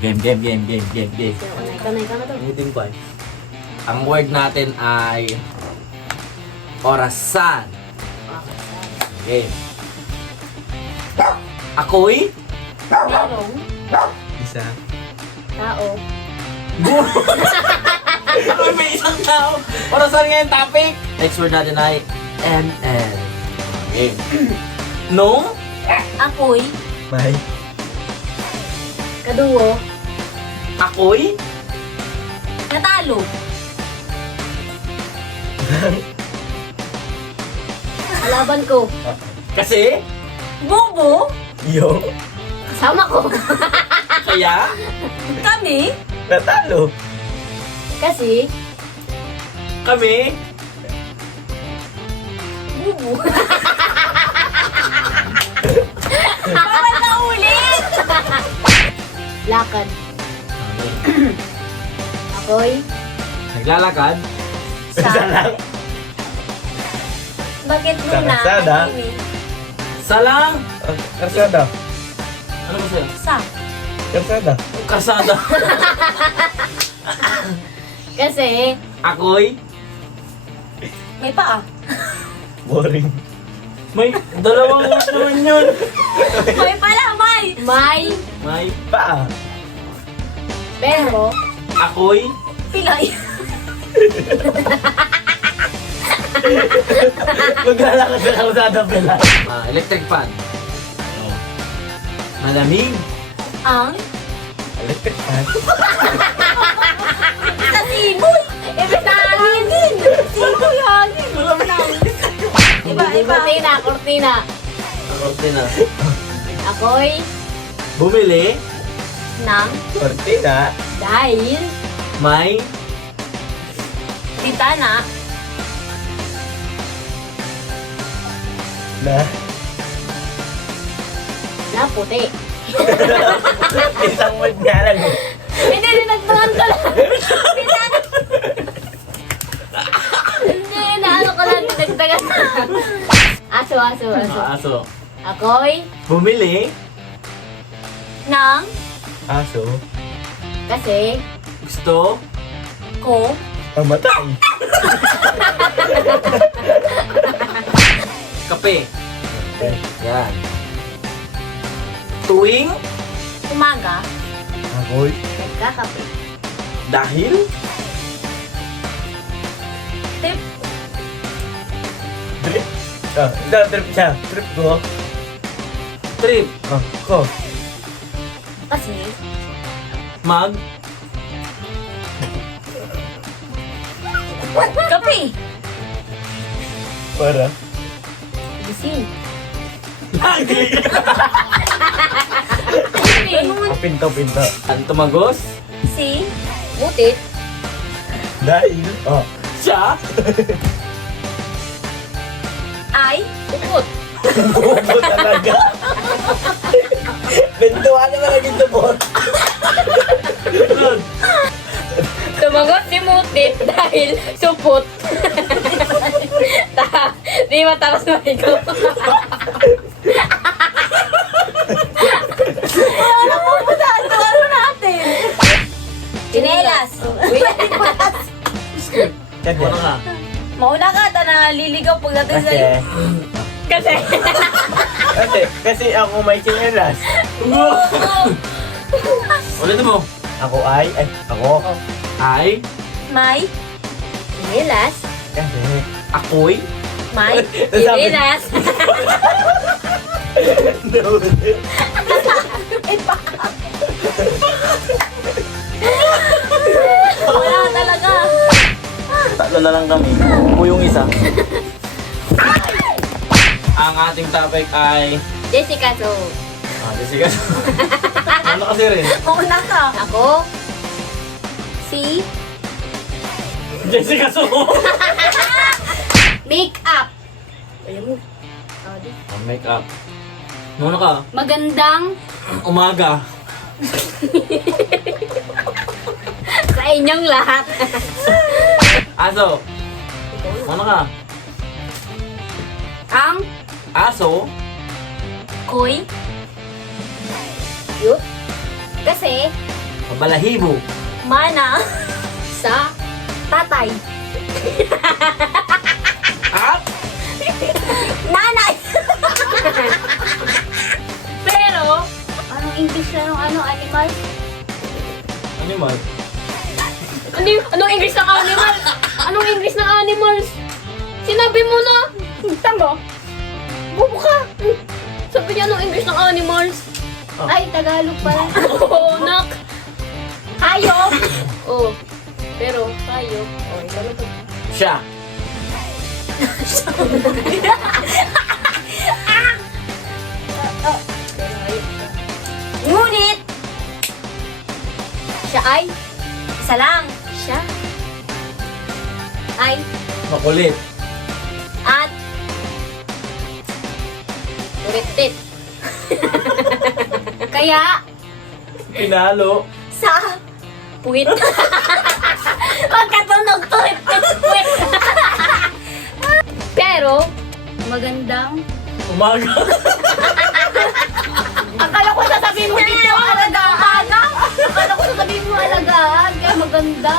Game. Kanay ka na to. Ulitin ko ay. Ang word natin ay orasan. Game. Ako'y Merong Isa. tao. may isang tao. Orasan nga yung topic. Next word natin ay ML. Game. Nung Ako'y May. kaduo. ako'y Natalo. Kalaban ko. kasi Bobo. Yo. Kasama ko. kaya Kami. Natalo. Kasi kami bubu. Bawal na ulit. Lakad. Ako'y naglalakad Isa lang. Bakit Sa muna? kalsada? sa lang. Karsada. Ano ba sa'yo? Sa. Karsada. Karsada. Kasi Ako'y may paa. Boring. may dalawang word naman yun. May pala, may. May Pa. Pero ako'y pilay. Maglalakad sa kalsada pala. electric fan. Malamig. Ang Electric fan. sa simoy. Ibig na hangin din. Simoy hangin. Iba. Cortina. Cortina. Ako'y Bumili. ng Cortina. dahil May bitana Na. na puti. Isang word nga lang. Hindi, nagtangan ka lang. Bitana. Hindi, naano ka lang. Dinagdagan na. Aso. aso. Ako'y Bumili. ng Aso. kasi Gusto. ko Pamatay. Kape. Okay. Yan. Tuwing. umaga Ako'y. nagkakape. Dahil. Tip Trip. Trip siya. Trip ko. Trip. Ko. kasi Mag. kape. Para. Gising. Pinto. Ang tumagos. Si butit Dahil. Oh. Siya. ay upot. Bobo talaga. Bentuan naman ang gintubot. Tumagot si Mutit dahil supot. Di matapos maligo. Ano natin? Chinelas. Kasi. Ano ka? Mauna ka, naliligaw pagdating Kasi. sa'yo. Kasi. Kasi ako may chinelas. Ulitin mo. Ako ay. Ako. Ay. May chinelas. Kasi. Ako'y. May chinelas. Wala talaga. Tatlo na lang kami. Ako yung isa. Ang ating topic ay... Jessica, so. Jessica. Ano kasi rin? Mauna ka. Ako. Si Jessica Soho. Make-up. Alam mo. Make up. Ano ka? Magandang Umaga. sa inyong lahat. Aso. Ano ka? Ang Aso. ko'y cute kasi Mabalahibo. Mana. Sa tatay. At Nanay. Pero, anong English na ng animal? Animal. Anong English ng animal? Anong English ng animals? Sinabi mo na. Tama. Bubo ka. Sabi niya anong English ng animals. Ay, Tagalog pala. Oo, nak. Hayop. Oo. Pero, hayop. Oo, ikaw na to. siya. Ngunit, siya ay isa lang. Siya ay Makulit. at ulit-ulit. Kaya, Pinalo. sa puwit. Magkatunog to, puwit. Pero, magandang Umaga. akala ko sasabihin mo dito alagaan. Akala ko sasabihin mo alagaan. Kaya maganda.